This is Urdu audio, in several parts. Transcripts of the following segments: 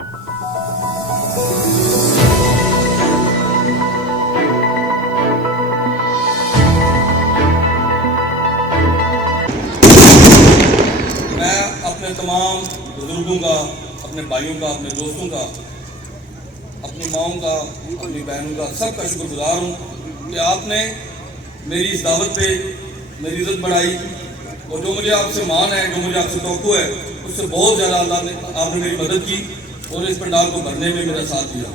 میں اپنے تمام بزرگوں کا، اپنے بھائیوں کا، اپنے دوستوں کا، اپنی ماؤں کا، اپنی بہنوں کا، سب کا شکر گزار ہوں کہ آپ نے میری اس دعوت پہ میری عزت بڑھائی، اور جو مجھے آپ سے مان ہے، جو مجھے آپ سے توقع ہے، اس سے بہت زیادہ آپ نے میری مدد کی اور اس پنڈال کو بھرنے میں میرا ساتھ دیا۔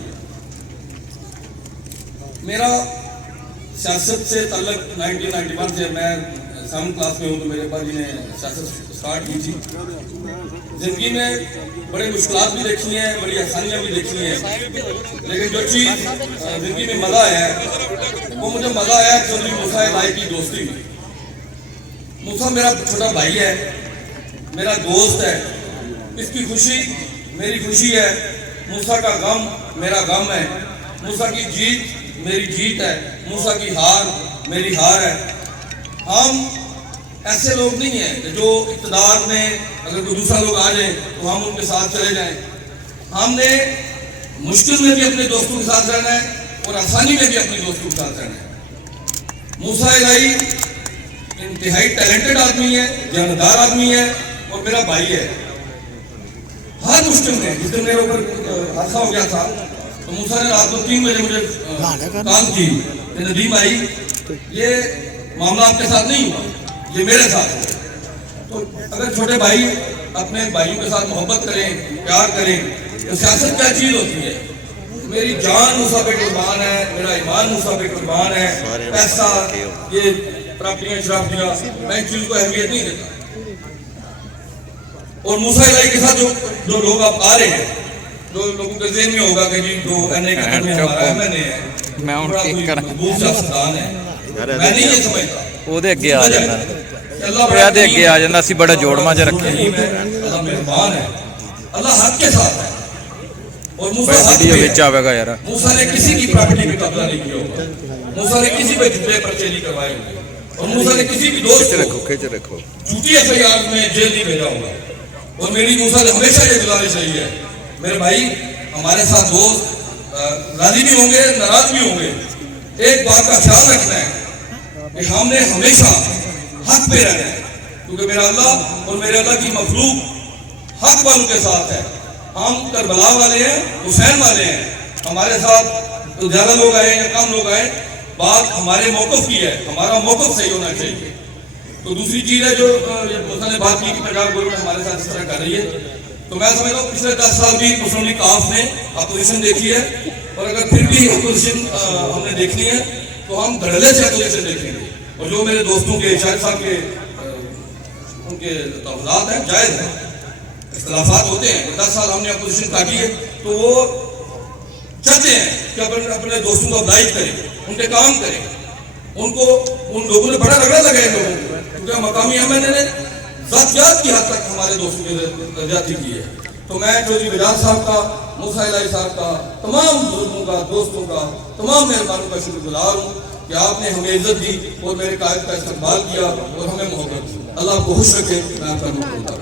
میرا سیاست سے تعلق 1991 سے، میں 7 کلاس میں ہوں تو میرے ابا جی نے سیاست سٹارٹ کی تھی۔ زندگی میں بڑے مشکلات بھی دیکھی ہیں، بڑی آسانیاں بھی دیکھی ہیں، لیکن جو چیز زندگی میں مزہ آیا ہے وہ مجھے مزہ آیا چودھری موسیٰ الہی کی دوستی میں۔ موسیٰ میرا چھوٹا بھائی ہے، میرا دوست ہے، اس کی خوشی میری خوشی ہے، موسیٰ کا غم میرا غم ہے، موسیٰ کی جیت میری جیت ہے، موسیٰ کی ہار میری ہار ہے۔ ہم ایسے لوگ نہیں ہیں کہ جو اقتدار میں اگر کوئی دوسرا لوگ آ جائیں تو ہم ان کے ساتھ چلے جائیں۔ ہم نے مشکل میں بھی اپنے دوستوں کے ساتھ رہنا ہے اور آسانی میں بھی اپنے دوستوں کے ساتھ رہنا ہے۔ موسیٰ الہی انتہائی ٹیلنٹڈ آدمی ہے، جاندار آدمی ہے اور میرا بھائی ہے۔ ہر مشکل میں، جس دن میرے اوپر حادثہ ہو گیا تھا تو موسیٰ نے رات کو 3 بجے مجھے کال کی کہ ندیم بھائی یہ معاملہ آپ کے ساتھ نہیں ہوا، یہ میرے ساتھ ہے۔ تو اگر چھوٹے بھائی اپنے بھائیوں کے ساتھ محبت کریں، پیار کریں تو سیاست کیا چیز ہوتی ہے؟ میری جان موسیٰ پہ قربان ہے، میرا ایمان موسیٰ پہ قربان ہے، پیسہ، یہ پراپرٹیاں شرافیاں، میں ان چیزوں کو اہمیت نہیں دیتا۔ اور موسیٰ الہی کے ساتھ جو لوگ آپ آ رہے ہیں، جو لوگوں کے ذہن میں ہوگا کہ جی جو این اے کا ہمارا ایم این اے ہے، بڑا کوئی مضبوط سیاستدان ہے، میں نہیں یہ سمجھتا۔ ਉਹਦੇ ਅੱਗੇ ਆ ਜਾਂਦਾ ਪਿਆ ਦੇ ਅੱਗੇ ਆ ਜਾਂਦਾ ਅਸੀਂ ਬੜਾ ਜੋੜਮਾ ਚ ਰੱਖੇ اللہ مہربان ہے، اللہ حق کے ساتھ ہے اور موسیٰ حق ਵੀਡੀਓ پہ ਵਿੱਚ ہے۔ ਆਵੇਗਾ ਯਾਰ موسیٰ نے کسی کی پراپرٹی پہ قبضہ نہیں کیا ہوگا، موسیٰ نے کسی پہ جھوٹے پرچے نہیں کروائے ہوں گے، اور موسیٰ نے کسی بھی دوست کو جھوٹی ایف آئی آر میں جیل نہیں بھیجا ہوگا۔ اور میری موسیٰ نے ہمیشہ یہ گزارش رہی ہے میرے بھائی ہمارے ساتھ دوست راضی بھی ہوں گے، ناراض بھی ہوں گے، ایک بات کا خیال رکھنا ہے کہ ہم نے ہمیشہ حق پہ رہنا ہے، کیونکہ میرا اللہ اور میرے اللہ کی مخلوق حق والوں کے ساتھ ہے۔ ہم کربلا والے ہیں، حسین والے ہیں، ہمارے ساتھ زیادہ لوگ آئے یا کم لوگ آئے، بات ہمارے موقف کی ہے، ہمارا موقف صحیح ہونا چاہیے۔ تو دوسری چیز ہے جو موسیٰ نے بات کی کہ پنجاب گورنمنٹ ہمارے ساتھ اس طرح کر رہی ہے، تو میں سمجھتا ہوں پچھلے 10 سال بھی مسلم لیگ کاف نے اپوزیشن دیکھی ہے، اور اگر پھر بھی اپوزیشن ہم نے دیکھنی ہے تو ہم دھڑلے سے اپوزیشن دیکھیں گے۔ اور جو میرے دوستوں کے شاہد صاحب کے ان کے تفضیلات ہیں جائز ہیں، اختلافات ہوتے ہیں، 10 سال ہم نے اپوزیشن کاٹی ہے تو وہ چاہتے ہیں کہ اپنے دوستوں کو ابلاغ کریں، ان کے کام کریں، ان لوگوں نے بڑا رگڑا لگا ہے لوگوں کو، کیونکہ مقامی ایم این اے نے ذاتیات کی حد تک ہمارے دوستوں کی زیادتی کی ہے۔ تو میں چودھری بجاج صاحب کا، موسیٰ الہی صاحب کا، تمام بزرگوں کا، دوستوں کا، تمام مہربانوں کا شکر گزار ہوں کہ آپ نے ہمیں عزت دی اور میرے قائد کا استقبال کیا اور ہمیں محبت دی۔ اللہ آپ کو خوش رکھے، میں آپ کا